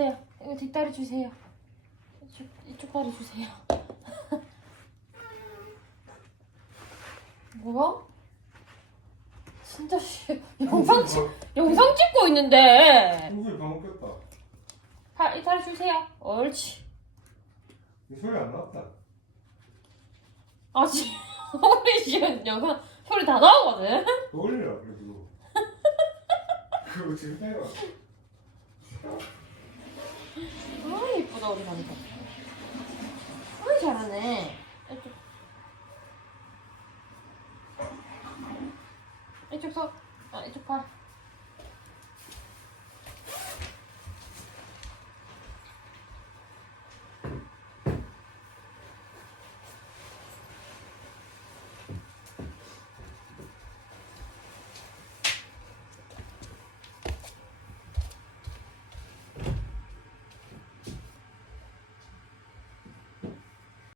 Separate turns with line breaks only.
주세요. 이거 뒷다리 주세요. 이쪽, 이쪽 다리 주세요. 뭐야? 진짜 씨, 영상 찍 영상 찍고 있는데.
소리 방금 꼈다.
다, 이 다리 주세요. 옳지.
이 소리 안 났다.
아 지금 우리 지금 영상 소리 다 나오거든.
올리라 그래 그거. 그거 지금 해라.
우리 반대. 어, 잘하네. 이쪽. 이쪽 서. 아, 이쪽 봐.